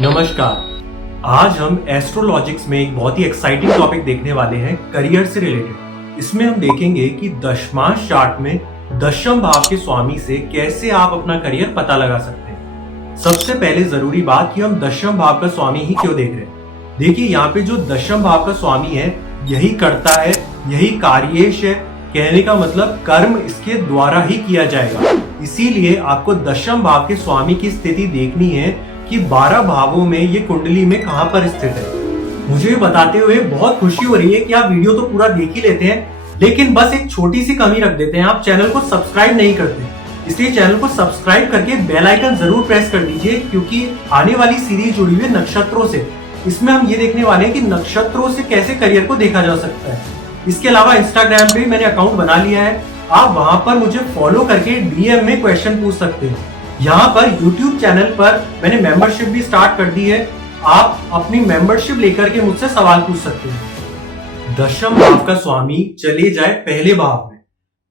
नमस्कार। आज हम एस्ट्रोलॉजिक्स में एक बहुत ही एक्साइटिंग टॉपिक देखने वाले हैं, करियर से रिलेटेड। इसमें हम देखेंगे कि दशमांश चार्ट में दशम भाव के स्वामी से कैसे आप अपना करियर पता लगा सकते हैं। सबसे पहले जरूरी बात कि हम दशम भाव का स्वामी ही क्यों देख रहे हैं। देखिए, यहाँ पे जो दशम भाव का स्वामी है यही करता है, यही कार्येश है। कहने का मतलब कर्म इसके द्वारा ही किया जाएगा। इसीलिए आपको दशम भाव के स्वामी की स्थिति देखनी है कि 12 भावों में ये कुंडली में कहां पर स्थित है। मुझे बताते हुए बहुत खुशी हो रही है कि आप वीडियो तो पूरा देख ही लेते हैं, लेकिन बस एक छोटी सी कमी रख देते हैं, आप चैनल को सब्सक्राइब नहीं करते। इसलिए चैनल को सब्सक्राइब करके बेल आइकन जरूर प्रेस कर दीजिए, क्योंकि आने वाली सीरीज जुड़ी हुई है नक्षत्रों से। इसमें हम ये देखने वाले हैं कि नक्षत्रों से कैसे करियर को देखा जा सकता है। इसके अलावा इंस्टाग्राम पे मैंने अकाउंट बना लिया है, आप वहां पर मुझे फॉलो करके डीएम में क्वेश्चन पूछ सकते हैं। यहाँ पर यूट्यूब चैनल पर मैंने मेंबरशिप भी स्टार्ट कर दी है, आप अपनी मेंबरशिप लेकर के मुझसे सवाल पूछ सकते हैं। दशम भाव का स्वामी चले जाए पहले भाव में।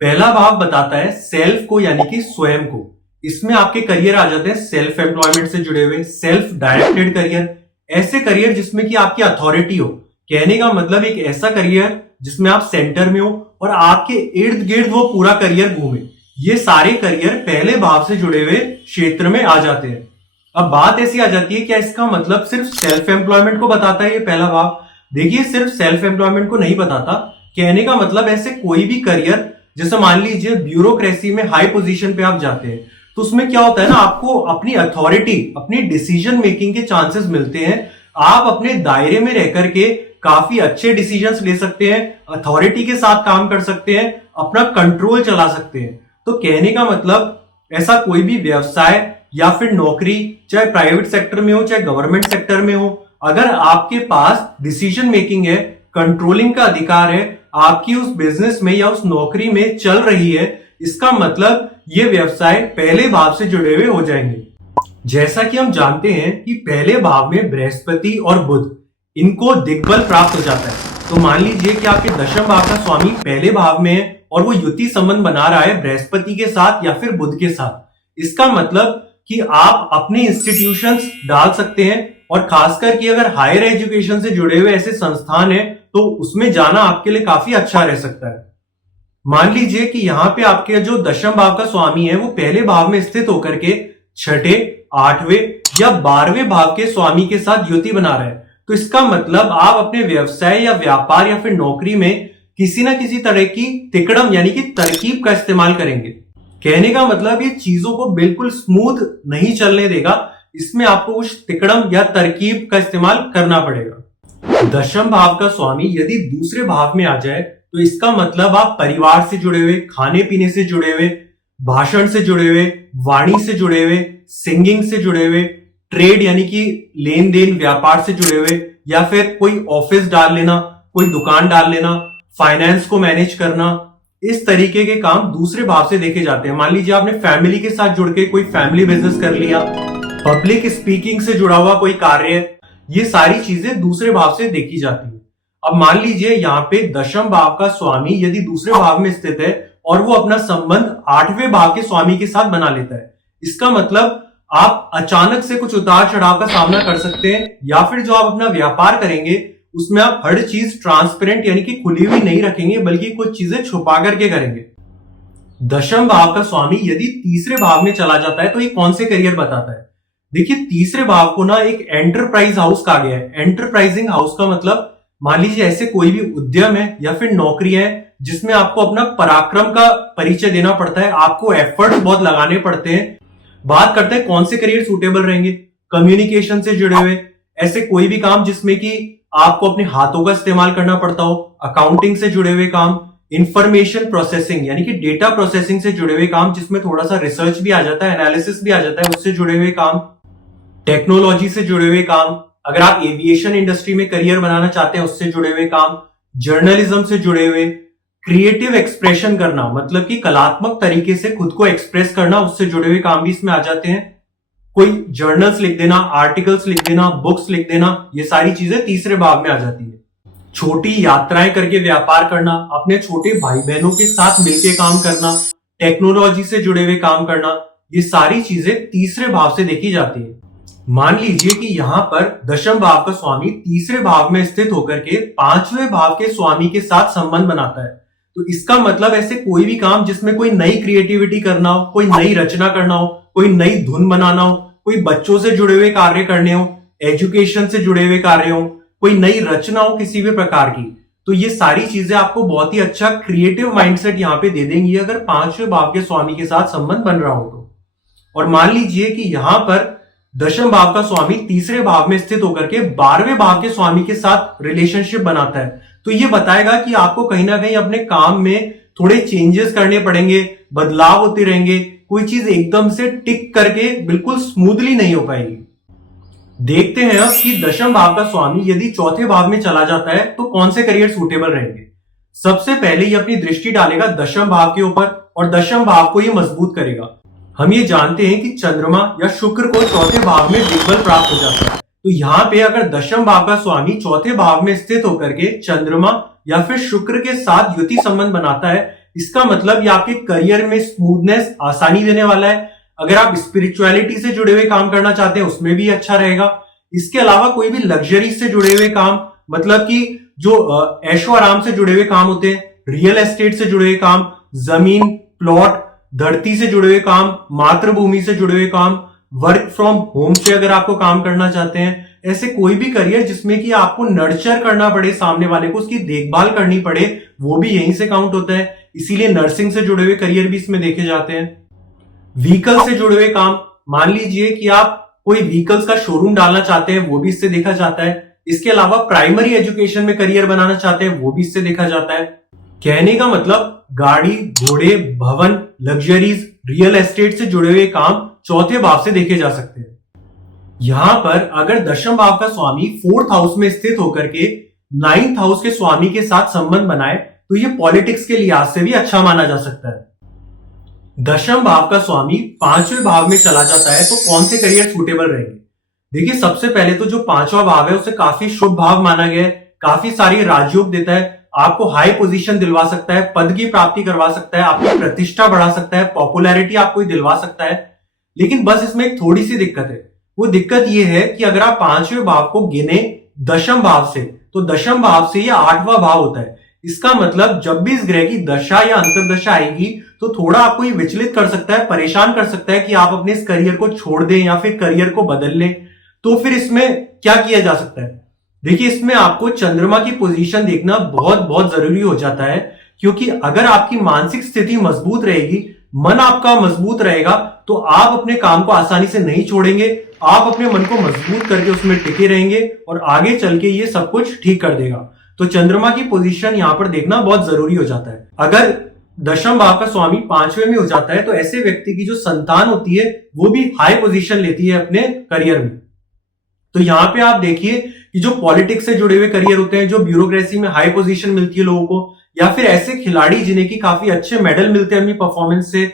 पहला भाव बताता है सेल्फ को, यानी कि स्वयं को। इसमें आपके करियर आ जाते हैं सेल्फ एम्प्लॉयमेंट से जुड़े हुए, सेल्फ डायरेक्टेड करियर, ऐसे करियर जिसमें कि आपकी अथॉरिटी हो। कहने का मतलब एक ऐसा करियर जिसमें आप सेंटर में हो और आपके इर्द गिर्द वो पूरा करियर घूमे। ये सारे करियर पहले भाव से जुड़े हुए क्षेत्र में आ जाते हैं। अब बात ऐसी आ जाती है, क्या इसका मतलब सिर्फ सेल्फ एम्प्लॉयमेंट को बताता है ये पहला भाव? देखिए, सिर्फ सेल्फ एम्प्लॉयमेंट को नहीं बताता। कहने का मतलब ऐसे कोई भी करियर, जैसे मान लीजिए ब्यूरोक्रेसी में हाई पोजीशन पे आप जाते हैं, तो उसमें क्या होता है ना, आपको अपनी अथॉरिटी, अपनी डिसीजन मेकिंग के चांसेस मिलते हैं। आप अपने दायरे में रह करके काफी अच्छे डिसीजंस ले सकते हैं, अथॉरिटी के साथ काम कर सकते हैं, अपना कंट्रोल चला सकते हैं। तो कहने का मतलब ऐसा कोई भी व्यवसाय या फिर नौकरी, चाहे प्राइवेट सेक्टर में हो चाहे गवर्नमेंट सेक्टर में हो, अगर आपके पास डिसीजन मेकिंग है, कंट्रोलिंग का अधिकार है, आपकी उस बिजनेस में या उस नौकरी में चल रही है, इसका मतलब ये व्यवसाय पहले भाव से जुड़े हुए हो जाएंगे। जैसा कि हम जानते हैं कि पहले भाव में बृहस्पति और बुध, इनको दिग्बल प्राप्त हो जाता है। तो मान लीजिए कि आपके दशम भाव का स्वामी पहले भाव में है और वो युति संबंध बना रहा है बृहस्पति के साथ या फिर बुध के साथ। इसका मतलब कि आप अपने इंस्टीट्यूशंस डाल सकते हैं, और खासकर कि अगर हायर एजुकेशन से जुड़े हुए ऐसे संस्थान है तो उसमें जाना आपके लिए काफी अच्छा रह सकता है। मान लीजिए कि यहाँ पे आपके जो दशम भाव का स्वामी है वो पहले भाव में स्थित होकर के छठे, आठवें या 12वें भाव के स्वामी के साथ युति बना रहा है। तो इसका मतलब आप अपने व्यवसाय या व्यापार या फिर नौकरी में किसी ना किसी तरह की तिकड़म यानी कि तरकीब का इस्तेमाल करेंगे। कहने का मतलब ये चीजों को बिल्कुल स्मूथ नहीं चलने देगा, इसमें आपको कुछ तिकड़म या तरकीब का इस्तेमाल करना पड़ेगा। दशम भाव का स्वामी यदि दूसरे भाव में आ जाए तो इसका मतलब आप परिवार से जुड़े हुए, खाने पीने से जुड़े हुए, भाषण से जुड़े हुए, वाणी से जुड़े हुए, सिंगिंग से जुड़े हुए, ट्रेड यानी कि लेन देन व्यापार से जुड़े हुए, या फिर कोई ऑफिस डाल लेना, कोई दुकान डाल लेना, फाइनेंस को मैनेज करना, इस तरीके के काम दूसरे भाव से देखे जाते हैं। मान लीजिए आपने फैमिली के साथ जुड़ के कोई फैमिली बिजनेस कर लिया, पब्लिक स्पीकिंग से जुड़ा हुआ कोई कार्य, ये सारी चीजें दूसरे भाव से देखी जाती है। अब मान लीजिए यहाँ पे दशम भाव का स्वामी यदि दूसरे भाव में स्थित है और वो अपना संबंध 8वें भाव के स्वामी के साथ बना लेता है, इसका मतलब आप अचानक से कुछ उतार चढ़ाव का सामना कर सकते हैं, या फिर जो आप अपना व्यापार करेंगे उसमें आप हर चीज ट्रांसपेरेंट यानी कि खुली हुई नहीं रखेंगे, बल्कि कुछ चीजें छुपा करके करेंगे। दशम भाव का स्वामी यदि तीसरे भाव में चला जाता है तो ये कौन से करियर बताता है? देखिए, तीसरे भाव को ना एक एंटरप्राइज हाउस कहा गया है। एंटरप्राइजिंग हाउस का मतलब मान लीजिए ऐसे कोई भी उद्यम है या फिर नौकरी है जिसमें आपको अपना पराक्रम का परिचय देना पड़ता है, आपको एफर्ट्स बहुत लगाने पड़ते हैं। बात करते हैं कौन से करियर सूटेबल रहेंगे। कम्युनिकेशन से जुड़े हुए, ऐसे कोई भी काम जिसमें कि आपको अपने हाथों का इस्तेमाल करना पड़ता हो, अकाउंटिंग से जुड़े हुए काम, इंफॉर्मेशन प्रोसेसिंग यानी कि डेटा प्रोसेसिंग से जुड़े हुए काम जिसमें थोड़ा सा रिसर्च भी आ जाता है, एनालिसिस भी आ जाता है, उससे जुड़े हुए काम, टेक्नोलॉजी से जुड़े हुए काम, अगर आप एविएशन इंडस्ट्री में करियर बनाना चाहते हैं उससे जुड़े हुए काम, जर्नलिज्म से जुड़े हुए, क्रिएटिव एक्सप्रेशन करना मतलब कि कलात्मक तरीके से खुद को एक्सप्रेस करना, उससे जुड़े हुए काम भी इसमें आ जाते हैं। कोई जर्नल्स लिख देना, आर्टिकल्स लिख देना, बुक्स लिख देना, ये सारी चीजें तीसरे भाव में आ जाती है। छोटी यात्राएं करके व्यापार करना, अपने छोटे भाई बहनों के साथ मिलकर काम करना, टेक्नोलॉजी से जुड़े हुए काम करना, ये सारी चीजें तीसरे भाव से देखी जाती है। मान लीजिए कि यहाँ पर दशम भाव का स्वामी तीसरे भाव में स्थित होकर के पांचवें भाव के स्वामी के साथ संबंध बनाता है। तो इसका मतलब ऐसे कोई भी काम जिसमें कोई नई क्रिएटिविटी करना हो, कोई नई रचना करना हो, कोई नई धुन बनाना हो, कोई बच्चों से जुड़े हुए कार्य करने हो, एजुकेशन से जुड़े हुए कार्य हो, कोई नई रचना हो किसी भी प्रकार की, तो ये सारी चीजें आपको बहुत ही अच्छा क्रिएटिव माइंडसेट यहाँ पे दे देंगी अगर पांचवें भाव के स्वामी के साथ संबंध बन रहा हो तो। और मान लीजिए कि यहां पर दशम भाव का स्वामी तीसरे भाव में स्थित होकर के 12वें भाव के स्वामी के साथ रिलेशनशिप बनाता है, तो ये बताएगा कि आपको कहीं ना कहीं अपने काम में थोड़े चेंजेस करने पड़ेंगे, बदलाव होते रहेंगे, कोई चीज एकदम से टिक करके बिल्कुल स्मूथली नहीं हो पाएगी। देखते हैं अब कि दशम भाव का स्वामी यदि चौथे भाव में चला जाता है तो कौन से करियर सूटेबल रहेंगे। सबसे पहले ये अपनी दृष्टि डालेगा दशम भाव के ऊपर और दशम भाव को ये मजबूत करेगा। हम ये जानते हैं कि चंद्रमा या शुक्र को चौथे भाव में दिग्बल प्राप्त हो जाता है, तो यहाँ पे अगर दशम भाव का स्वामी चौथे भाव में स्थित होकर के चंद्रमा या फिर शुक्र के साथ युति संबंध बनाता है, इसका मतलब ये आपके करियर में स्मूथनेस, आसानी देने वाला है। अगर आप स्पिरिचुअलिटी से जुड़े हुए काम करना चाहते हैं उसमें भी अच्छा रहेगा। इसके अलावा कोई भी लग्जरी से जुड़े हुए काम, मतलब कि जो ऐशो आराम से जुड़े हुए काम होते हैं, रियल एस्टेट से जुड़े हुए काम, जमीन, प्लॉट, धरती से जुड़े हुए काम, मातृभूमि से जुड़े हुए काम, वर्क फ्रॉम होम से अगर आपको काम करना चाहते हैं, ऐसे कोई भी करियर जिसमें कि आपको नर्चर करना पड़े सामने वाले को, उसकी देखभाल करनी पड़े, वो भी यहीं से काउंट होता है। इसीलिए नर्सिंग से जुड़े हुए करियर भी इसमें देखे जाते हैं। व्हीकल से जुड़े हुए काम, मान लीजिए कि आप कोई व्हीकल्स का शोरूम डालना चाहते हैं, वो भी इससे देखा जाता है। इसके अलावा प्राइमरी एजुकेशन में करियर बनाना चाहते हैं, वो भी इससे देखा जाता है। कहने का मतलब गाड़ी, घोड़े, भवन, लग्जरीज, रियल एस्टेट से जुड़े हुए काम चौथे भाव से देखे जा सकते हैं। यहां पर अगर दशम भाव का स्वामी फोर्थ हाउस में स्थित होकर के नाइन्थ हाउस के स्वामी के साथ संबंध बनाए तो ये पॉलिटिक्स के लिहाज से भी अच्छा माना जा सकता है। दशम भाव का स्वामी पांचवें भाव में चला जाता है तो कौन से करियर सूटेबल रहेंगे। देखिए, सबसे पहले तो जो पांचवा भाव है उसे काफी शुभ भाव माना गया है, काफी सारी राजयोग देता है, आपको हाई पोजीशन दिलवा सकता है, पद की प्राप्ति करवा सकता है, आपकी प्रतिष्ठा बढ़ा सकता है, पॉपुलैरिटी आपको दिलवा सकता है। लेकिन बस इसमें एक थोड़ी सी दिक्कत है। वो दिक्कत ये है कि अगर आप पांचवें भाव को गिने दशम भाव से, तो दशम भाव से ये आठवां भाव होता है। इसका मतलब जब भी इस ग्रह की दशा या अंतर्दशा आएगी तो थोड़ा आपको ये विचलित कर सकता है, परेशान कर सकता है कि आप अपने इस करियर को छोड़ दें या फिर करियर को बदल लें। तो फिर इसमें क्या किया जा सकता है। देखिए, इसमें आपको चंद्रमा की पोजीशन देखना बहुत बहुत जरूरी हो जाता है, क्योंकि अगर आपकी मानसिक स्थिति मजबूत रहेगी, मन आपका मजबूत रहेगा, तो आप अपने काम को आसानी से नहीं छोड़ेंगे, आप अपने मन को मजबूत करके उसमें टिके रहेंगे और आगे चल के ये सब कुछ ठीक कर देगा। तो चंद्रमा की पोजीशन यहां पर देखना बहुत जरूरी हो जाता है। अगर दशम भाव का स्वामी पांचवें में हो जाता है तो ऐसे व्यक्ति की जो संतान होती है वो भी हाई पोजीशन लेती है अपने करियर में। तो यहां पे आप देखिए कि जो पॉलिटिक्स से जुड़े हुए करियर होते हैं, जो ब्यूरोक्रेसी में हाई पोजीशन मिलती है लोगों को, या फिर ऐसे खिलाड़ी जिन्हें की काफी अच्छे मेडल मिलते हैं अपनी परफॉर्मेंस से,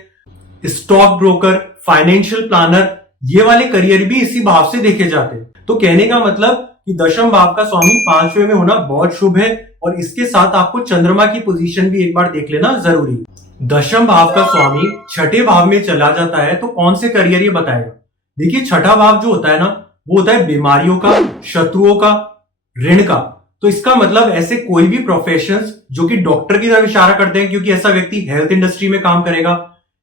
स्टॉक ब्रोकर, फाइनेंशियल प्लानर, ये वाले करियर भी इसी भाव से देखे जाते हैं। तो कहने का मतलब कि दशम भाव का स्वामी पांचवें में होना बहुत शुभ है और इसके साथ आपको चंद्रमा की पोजीशन भी एक बार देख लेना जरूरी है। दशम भाव का स्वामी छठे भाव में चला जाता है तो कौन से करियर ये बताएगा। देखिए, छठा भाव जो होता है ना, वो होता है बीमारियों का, शत्रुओं का, ऋण का। तो इसका मतलब ऐसे कोई भी प्रोफेशंस जो कि डॉक्टर की तरफ इशारा करते हैं, क्योंकि ऐसा व्यक्ति हेल्थ इंडस्ट्री में काम करेगा।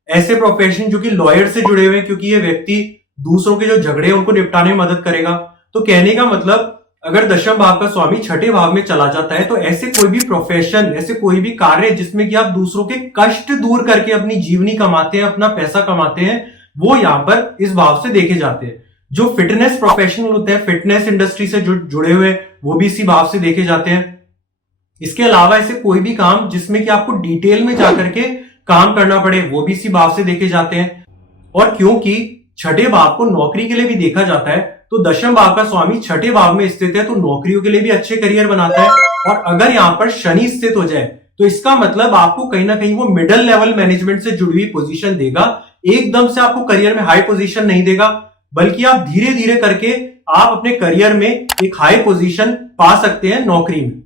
ऐसे प्रोफेशन जो कि लॉयर से जुड़े हुए हैं, क्योंकि ये व्यक्ति दूसरों के जो झगड़े हैं उनको निपटाने में मदद करेगा। तो कहने का मतलब अगर दशम भाव का स्वामी छठे भाव में चला जाता है तो ऐसे कोई भी प्रोफेशन, ऐसे कोई भी कार्य जिसमें कि आप दूसरों के कष्ट दूर करके अपनी जीवनी कमाते हैं, अपना पैसा कमाते हैं, वो यहां पर इस भाव से देखे जाते हैं। जो फिटनेस प्रोफेशनल होते हैं, फिटनेस इंडस्ट्री से जुड़े हुए, वो भी इसी भाव से देखे जाते हैं। इसके अलावा ऐसे कोई भी काम जिसमें कि आपको डिटेल में जाकर के काम करना पड़े, वो भी इसी भाव से देखे जाते हैं। और क्योंकि छठे भाव को नौकरी के लिए भी देखा जाता है तो दशम भाव का स्वामी छठे भाव में स्थित है तो नौकरियों के लिए भी अच्छे करियर बनाता है। और अगर यहां पर शनि स्थित हो जाए तो इसका मतलब आपको कहीं ना कहीं वो मिडिल लेवल मैनेजमेंट से जुड़ी हुई पोजीशन देगा। एकदम से आपको करियर में हाई पोजीशन नहीं देगा, बल्कि आप धीरे धीरे करके आप अपने करियर में एक हाई पोजीशन पा सकते हैं नौकरी में।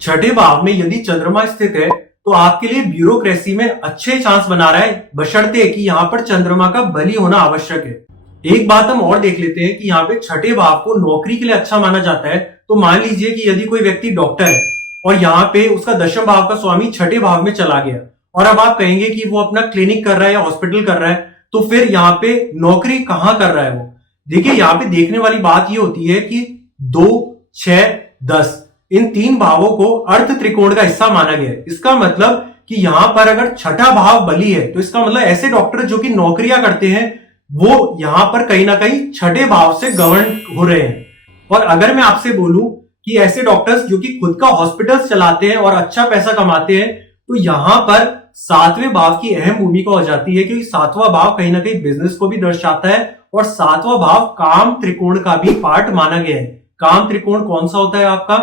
छठे भाव में यदि चंद्रमा स्थित है तो आपके लिए ब्यूरोक्रेसी में अच्छे चांस बना रहा है, बशर्ते कि यहां पर चंद्रमा का बली होना आवश्यक है। एक बात हम और देख लेते हैं कि यहाँ पे छठे भाव को नौकरी के लिए अच्छा माना जाता है। तो मान लीजिए कि यदि कोई व्यक्ति डॉक्टर है और यहाँ पे उसका दशम भाव का स्वामी छठे भाव में चला गया और अब आप कहेंगे कि वो अपना क्लिनिक कर रहा है या हॉस्पिटल कर रहा है, तो फिर यहाँ पे नौकरी कहाँ कर रहा है वो। देखिए यहाँ पे देखने वाली बात ये होती है कि 2, 6, 10 इन 3 भावों को अर्थ त्रिकोण का हिस्सा माना गया है। इसका मतलब कि यहां पर अगर छठा भाव बली है तो इसका मतलब ऐसे डॉक्टर जो कि नौकरियां करते हैं वो यहां पर कहीं ना कहीं छठे भाव से गवर्न हो रहे हैं। और अगर मैं आपसे बोलूं कि ऐसे डॉक्टर्स जो कि खुद का हॉस्पिटल चलाते हैं और अच्छा पैसा कमाते हैं, तो यहां पर 7वें भाव की अहम भूमिका हो जाती है, क्योंकि 7वां भाव कहीं ना कहीं बिजनेस को भी दर्शाता है और 7वां भाव काम त्रिकोण का भी पार्ट माना गया है। काम त्रिकोण कौन सा होता है आपका?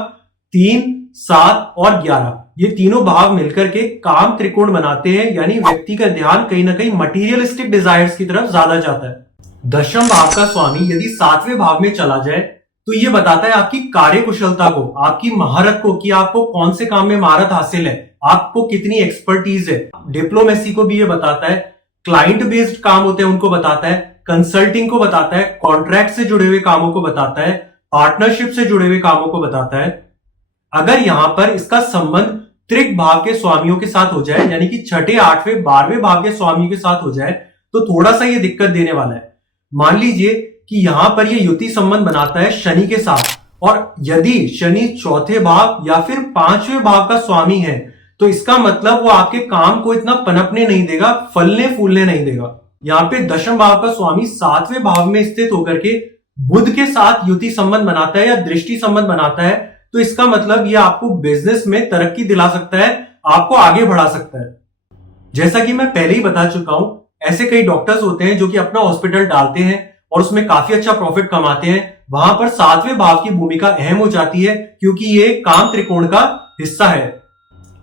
3, 7 और 11 ये तीनों भाव मिलकर के काम त्रिकोण बनाते हैं, यानी व्यक्ति का ध्यान कहीं ना कहीं मटीरियलिस्टिक डिजायर्स की तरफ ज्यादा जाता है। दशम भाव का स्वामी यदि 7वें भाव में चला जाए तो ये बताता है आपकी कार्य कुशलता को, आपकी महारत को, कि आपको कौन से काम में महारत हासिल है, आपको कितनी एक्सपर्टीज है। डिप्लोमेसी को भी ये बताता है, क्लाइंट बेस्ड काम होते हैं उनको बताता है, कंसल्टिंग को बताता है, कॉन्ट्रैक्ट से जुड़े हुए कामों को बताता है, पार्टनरशिप से जुड़े हुए कामों को बताता है। अगर यहां पर इसका संबंध त्रिक भाव के स्वामियों के साथ हो जाए, यानी कि छठे, 8वें, 12वें भाव के स्वामियों के साथ हो जाए, तो थोड़ा सा ये दिक्कत देने वाला है। मान लीजिए कि यहां पर ये युति संबंध बनाता है शनि के साथ, और यदि शनि चौथे भाव या फिर 5वें भाव का स्वामी है तो इसका मतलब वो आपके काम को इतना पनपने नहीं देगा, फलने फूलने नहीं देगा। यहाँ पे दशम भाव का स्वामी 7वें भाव में स्थित होकर के बुध के साथ युति संबंध बनाता है या दृष्टि संबंध बनाता है, तो इसका मतलब ये आपको बिजनेस में तरक्की दिला सकता है, आपको आगे बढ़ा सकता है। जैसा कि मैं पहले ही बता चुका हूं, ऐसे कई डॉक्टर्स होते हैं जो कि अपना हॉस्पिटल डालते हैं और उसमें काफी अच्छा प्रॉफिट कमाते हैं। वहां पर 7वें भाव की भूमिका अहम हो जाती है, क्योंकि ये काम त्रिकोण का हिस्सा है।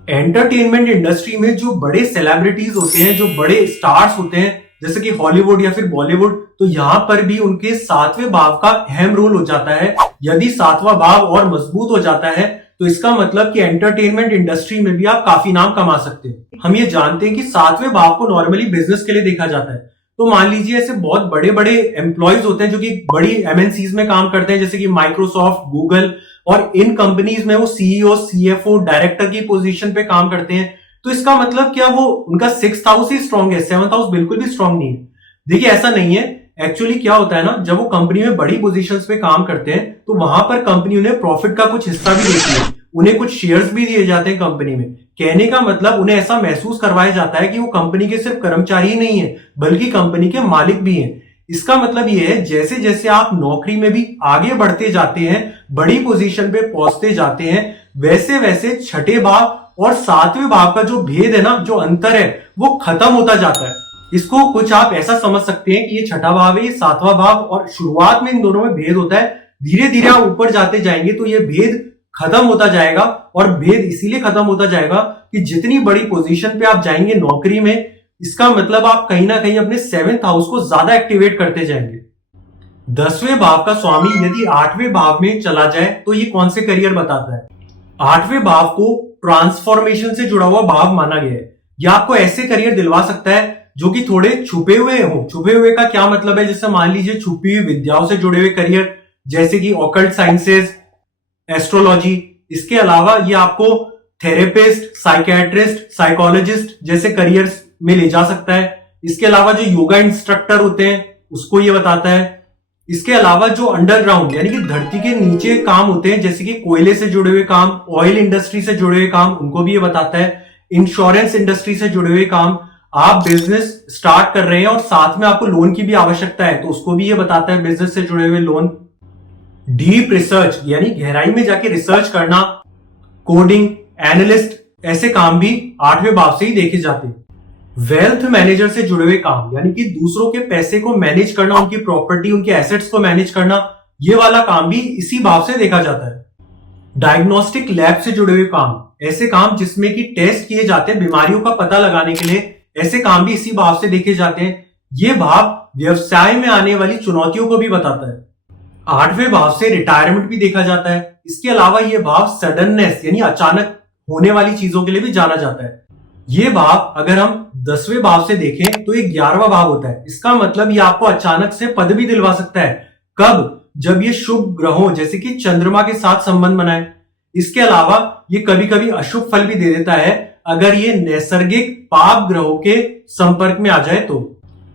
एंटरटेनमेंट इंडस्ट्री में जो बड़े सेलिब्रिटीज होते हैं, जो बड़े स्टार्स होते हैं, जैसे कि हॉलीवुड या फिर बॉलीवुड, तो यहां पर भी उनके 7वें भाव का अहम रोल हो जाता है। यदि 7वां भाव और मजबूत हो जाता है तो इसका मतलब कि एंटरटेनमेंट इंडस्ट्री में भी आप काफी नाम कमा सकते हैं। हम ये जानते हैं कि 7वें भाव को नॉर्मली बिजनेस के लिए देखा जाता है। तो मान लीजिए ऐसे बहुत बड़े बड़े एम्प्लॉयज होते हैं जो कि बड़ी एमएनसीज में काम करते हैं, जैसे कि माइक्रोसॉफ्ट, गूगल, और इन कंपनीज में वो सीईओ, सीएफओ, डायरेक्टर की पोजीशन पे काम करते हैं। तो इसका मतलब क्या वो उनका 6th हाउस ही स्ट्रांग है, 7th हाउस बिल्कुल भी स्ट्रांग नहीं है? देखिए ऐसा नहीं है। एक्चुअली क्या होता है ना, जब वो कंपनी में बड़ी पोजीशंस पे काम करते हैं तो वहां पर कंपनी उन्हें प्रॉफिट का कुछ हिस्सा भी देती है, उन्हें कुछ शेयर्स भी दिए जाते हैं कंपनी में। कहने का मतलब उन्हें ऐसा महसूस करवाया जाता है कि वो कंपनी के सिर्फ कर्मचारी ही नहीं है बल्कि कंपनी के मालिक भी हैं। इसका मतलब ये है जैसे जैसे आप नौकरी में भी आगे बढ़ते जाते हैं, बड़ी पोजीशन पे पहुंचते जाते हैं, वैसे वैसे छठे भाव और 7वें भाव का जो भेद है ना, जो अंतर है, वो खत्म होता जाता है। इसको कुछ आप ऐसा समझ सकते हैं कि ये छठा भाव है, ये 7वां भाव, और शुरुआत में इन दोनों में भेद होता है। धीरे धीरे आप ऊपर जाते जाएंगे तो ये भेद खत्म होता जाएगा, और भेद इसीलिए खत्म होता जाएगा कि जितनी बड़ी पोजीशन पे आप जाएंगे नौकरी में, इसका मतलब आप कहीं ना कहीं अपने 7th हाउस को ज्यादा एक्टिवेट करते जाएंगे। 10वें भाव का स्वामी यदि 8वें भाव में चला जाए तो ये कौन से करियर बताता है? 8वें भाव को ट्रांसफॉर्मेशन से जुड़ा हुआ भाव माना गया है। यह आपको ऐसे करियर दिलवा सकता है जो कि थोड़े छुपे हुए हो। छुपे हुए का क्या मतलब है? जैसे मान लीजिए छुपी हुई विद्याओं से जुड़े हुए करियर, जैसे कि ऑकल्ट साइंसेज, एस्ट्रोलॉजी। इसके अलावा ये आपको थेरेपिस्ट, साइकियाट्रिस्ट, साइकोलॉजिस्ट जैसे करियर्स में ले जा सकता है। इसके अलावा जो योगा इंस्ट्रक्टर होते हैं उसको ये बताता है। इसके अलावा जो अंडरग्राउंड यानी कि धरती के नीचे काम होते हैं, जैसे कि कोयले से जुड़े हुए काम, ऑयल इंडस्ट्री से जुड़े हुए काम, उनको भी ये बताता है। इंश्योरेंस इंडस्ट्री से जुड़े हुए काम, आप बिजनेस स्टार्ट कर रहे हैं और साथ में आपको लोन की भी आवश्यकता है तो उसको भी ये बताता है, बिजनेस से जुड़े हुए लोन। डीप रिसर्च यानी गहराई में जाके रिसर्च करना, कोडिंग, एनालिस्ट, ऐसे काम भी 8वें भाव से ही देखे जाते हैं। वेल्थ मैनेजर से जुड़े हुए काम यानी कि दूसरों के पैसे को मैनेज करना, उनकी प्रॉपर्टी, उनके एसेट्स को मैनेज करना, ये वाला काम भी इसी भाव से देखा जाता है। डायग्नोस्टिक लैब से जुड़े हुए काम, ऐसे काम जिसमें कि टेस्ट किए जाते हैं बीमारियों का पता लगाने के लिए, ऐसे काम भी इसी भाव से देखे जाते हैं। ये भाव व्यवसाय में आने वाली चुनौतियों को भी बताता है। 8वें भाव से रिटायरमेंट भी देखा जाता है। इसके अलावा यह भाव सडननेस यानी अचानक होने वाली चीजों के लिए भी जाना जाता है। ये भाव अगर हम 10वें भाव से देखें तो ये 11वां भाव होता है। इसका मतलब ये आपको अचानक से पदवी दिलवा सकता है। कब? जब ये शुभ ग्रहों जैसे कि चंद्रमा के साथ संबंध बनाए। इसके अलावा ये कभी कभी अशुभ फल भी दे देता है अगर ये नैसर्गिक पाप ग्रहों के संपर्क में आ जाए तो।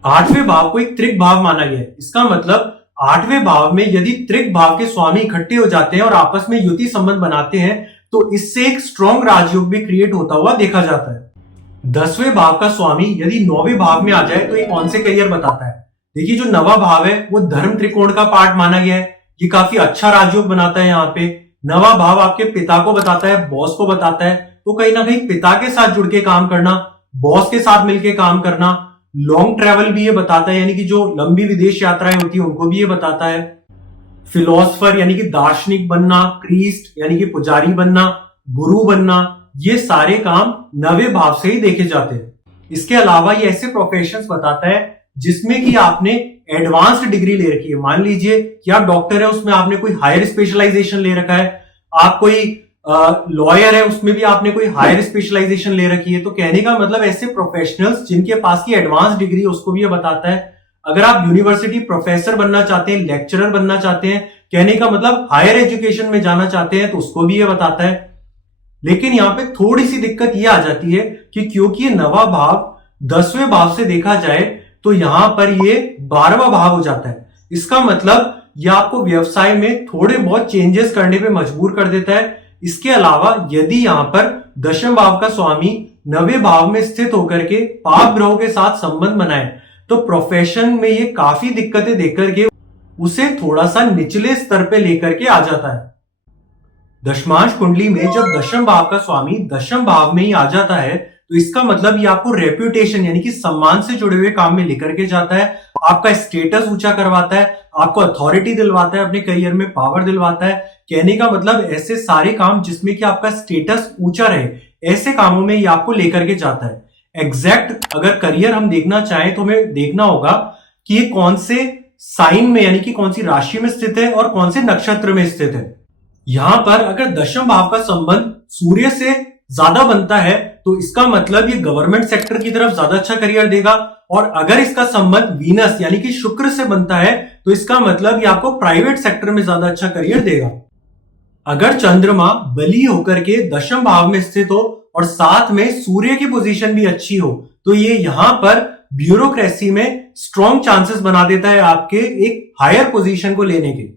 8वें भाव को एक त्रिक भाव माना गया है। इसका मतलब 8वें भाव में यदि त्रिक भाव के स्वामी इकट्ठे हो जाते हैं और आपस में युति संबंध बनाते हैं तो इससे एक स्ट्रॉन्ग राजयोग भी क्रिएट होता हुआ देखा जाता है। 10वें भाव का स्वामी यदि 9वें भाव में आ जाए तो ये कौन से करियर बताता है? देखिए, जो 9वां भाव है वो धर्म त्रिकोण का पार्ट माना गया है। ये काफी अच्छा राजयोग बनाता है। यहाँ पे 9वां भाव आपके पिता को बताता है, बॉस को बताता है। तो कहीं ना कहीं पिता के साथ जुड़ के काम करना, बॉस के साथ मिलकर काम करना, लॉन्ग ट्रेवल भी ये बताता है, यानी कि जो लंबी विदेश यात्राएं होती है उनको भी ये बताता है। फिलोसफर यानी कि दार्शनिक बनना, प्रीस्ट यानी कि पुजारी बनना, गुरु बनना, ये सारे काम 9वें भाव से ही देखे जाते हैं। इसके अलावा ये ऐसे प्रोफेशंस बताता है जिसमें कि आपने एडवांस्ड डिग्री ले रखी है। मान लीजिए कि आप डॉक्टर है, उसमें आपने कोई हायर स्पेशलाइजेशन ले रखा है। आप कोई लॉयर है, उसमें भी आपने कोई हायर स्पेशलाइजेशन ले रखी है। तो कहने का मतलब ऐसे प्रोफेशनल्स जिनके पास की एडवांस डिग्री, उसको भी ये बताता है। अगर आप यूनिवर्सिटी प्रोफेसर बनना चाहते हैं, लेक्चरर बनना चाहते हैं, कहने का मतलब हायर एजुकेशन में जाना चाहते हैं, तो उसको भी ये बताता है। लेकिन यहां पे थोड़ी सी दिक्कत ये आ जाती है कि क्योंकि ये 9वां भाव 10वें भाव से देखा जाए तो यहां पर ये 12वां भाव हो जाता है। इसका मतलब ये आपको व्यवसाय में थोड़े बहुत चेंजेस करने पे मजबूर कर देता है। इसके अलावा यदि यहां पर 10वें भाव का स्वामी 9वें भाव में स्थित होकर के पाप ग्रहों के साथ संबंध बनाए तो प्रोफेशन में ये काफी दिक्कतें देकर के उसे थोड़ा सा निचले स्तर पे लेकर के आ जाता है। दशमांश कुंडली में जब 10वें भाव का स्वामी 10वें भाव में ही आ जाता है तो इसका मतलब ये आपको रेप्यूटेशन यानी कि सम्मान से जुड़े हुए काम में लेकर के जाता है, आपका स्टेटस ऊंचा करवाता है, आपको अथॉरिटी दिलवाता है, अपने करियर में पावर दिलवाता है। कहने का मतलब ऐसे सारे काम जिसमें कि आपका स्टेटस ऊंचा रहे, ऐसे कामों में ये आपको लेकर के जाता है। एग्जैक्ट अगर करियर हम देखना चाहें तो हमें देखना होगा कि ये कौन से साइन में यानी कि कौन सी राशि में स्थित है और कौन से नक्षत्र में स्थित है। यहां पर अगर 10वें भाव का संबंध सूर्य से ज्यादा बनता है तो इसका मतलब ये गवर्नमेंट सेक्टर की तरफ ज्यादा अच्छा करियर देगा, और अगर इसका संबंध वीनस यानी कि शुक्र से बनता है तो इसका मतलब ये आपको प्राइवेट सेक्टर में ज्यादा अच्छा करियर देगा। अगर चंद्रमा बली होकर के 10वें भाव में स्थित हो और साथ में सूर्य की पोजीशन भी अच्छी हो तो ये यहां पर ब्यूरोक्रेसी में स्ट्रॉन्ग चांसेस बना देता है आपके एक हायर पोजीशन को लेने के।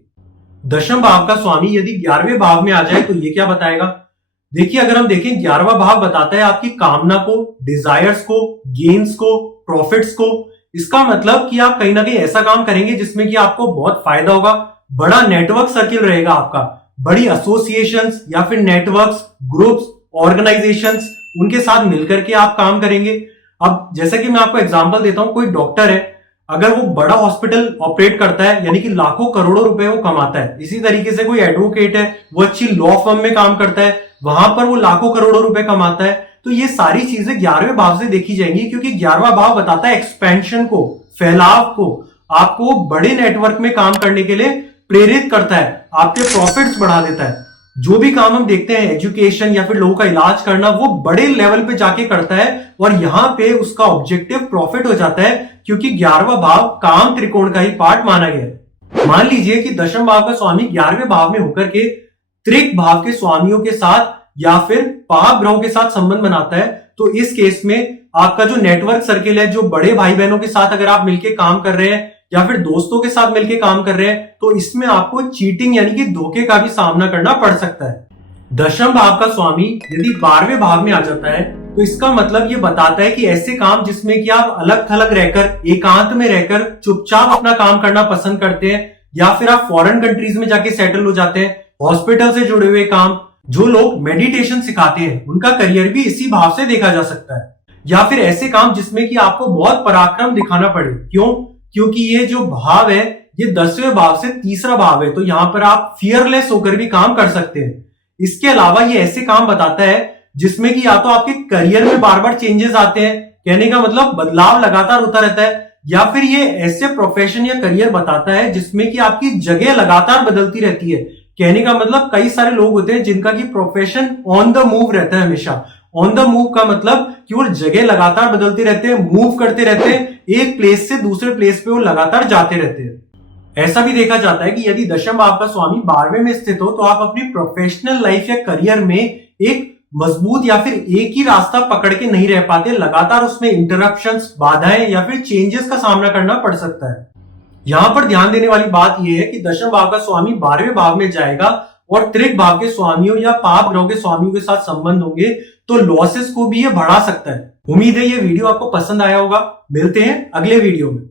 10वें भाव का स्वामी यदि 11वें भाव में आ जाए तो ये क्या बताएगा? देखिए, अगर हम देखें 11वां भाव बताता है आपकी कामना को, डिजायर्स को, गेन्स को, प्रॉफिट्स को। इसका मतलब कि आप कहीं ना कहीं ऐसा काम करेंगे जिसमें कि आपको बहुत फायदा होगा, बड़ा नेटवर्क सर्किल रहेगा आपका, बड़ी एसोसिएशंस या फिर नेटवर्क्स, ग्रुप्स, ऑर्गेनाइजेशंस, उनके साथ मिलकर के आप काम करेंगे। अब जैसे कि मैं आपको एग्जांपल देता हूं, कोई डॉक्टर है, अगर वो बड़ा हॉस्पिटल ऑपरेट करता है यानी कि लाखों करोड़ों रुपए वो कमाता है। इसी तरीके से कोई एडवोकेट है, वो अच्छी लॉ फर्म में काम करता है, वहां पर वो लाखों करोड़ों रुपए कमाता है। तो ये सारी चीजें 11वें भाव से देखी जाएंगी, क्योंकि 11वां भाव बताता है एक्सपेंशन को, फैलाव को, आपको बड़े नेटवर्क में काम करने के लिए प्रेरित करता है, आपके प्रॉफिट्स बढ़ा देता है। जो भी काम हम देखते हैं, एजुकेशन या फिर लोगों का इलाज करना, वो बड़े लेवल पे जाके करता है और यहां पे उसका ऑब्जेक्टिव प्रॉफिट हो जाता है, क्योंकि 11वां भाव काम त्रिकोण का ही पार्ट माना गया है। मान लीजिए कि 10वें भाव का स्वामी 11वें भाव में होकर के त्रिक भाव के स्वामियों के साथ या फिर पाप ग्रहों के साथ संबंध बनाता है, तो इस केस में आपका जो नेटवर्क सर्किल है, जो बड़े भाई बहनों के साथ अगर आप मिलकर काम कर रहे हैं या फिर दोस्तों के साथ मिलकर काम कर रहे हैं, तो इसमें आपको चीटिंग यानी कि धोखे का भी सामना करना पड़ सकता है। 10वें भाव का स्वामी यदि 12वें भाव में आ जाता है तो इसका मतलब ये बताता है कि ऐसे काम जिसमें कि आप अलग थलग रहकर, एकांत में रहकर चुपचाप अपना काम करना पसंद करते हैं, या फिर आप फॉरेन कंट्रीज में जाके सेटल हो जाते हैं, हॉस्पिटल से जुड़े हुए काम, जो लोग मेडिटेशन सिखाते हैं उनका करियर भी इसी भाव से देखा जा सकता है। या फिर ऐसे काम जिसमें कि आपको बहुत पराक्रम दिखाना पड़े। क्यों? क्योंकि ये जो भाव है ये 10वें भाव से तीसरा भाव है, तो यहां पर आप फियरलेस होकर भी काम कर सकते हैं। इसके अलावा ये ऐसे काम बताता है जिसमें कि या तो आपके करियर में बार बार चेंजेस आते हैं, कहने का मतलब बदलाव लगातार होता रहता है, या फिर ये ऐसे प्रोफेशन या करियर बताता है जिसमें कि आपकी जगह लगातार बदलती रहती है। कहने का मतलब कई सारे लोग होते हैं जिनका कि प्रोफेशन ऑन द मूव रहता है, हमेशा ऑन द मूव का मतलब कि वो जगह लगातार बदलते रहते हैं, मूव करते रहते हैं, एक प्लेस से दूसरे प्लेस पे वो लगातार जाते रहते हैं। ऐसा भी देखा जाता है कि यदि दशम भाव का स्वामी 12वें में स्थित हो तो आप अपनी प्रोफेशनल लाइफ या करियर में एक मजबूत या फिर एक ही रास्ता पकड़ के नहीं रह पाते, लगातार उसमें इंटरप्शंस, बाधाएं या फिर चेंजेस का सामना करना पड़ सकता है। यहां पर ध्यान देने वाली बात यह है कि दशम भाव का स्वामी 12वें भाव में जाएगा और त्रिक भाव के स्वामियों या पाप ग्रहों के स्वामियों के साथ संबंध होंगे तो लॉसेस को भी ये बढ़ा सकता है। उम्मीद है ये वीडियो आपको पसंद आया होगा। मिलते हैं अगले वीडियो में।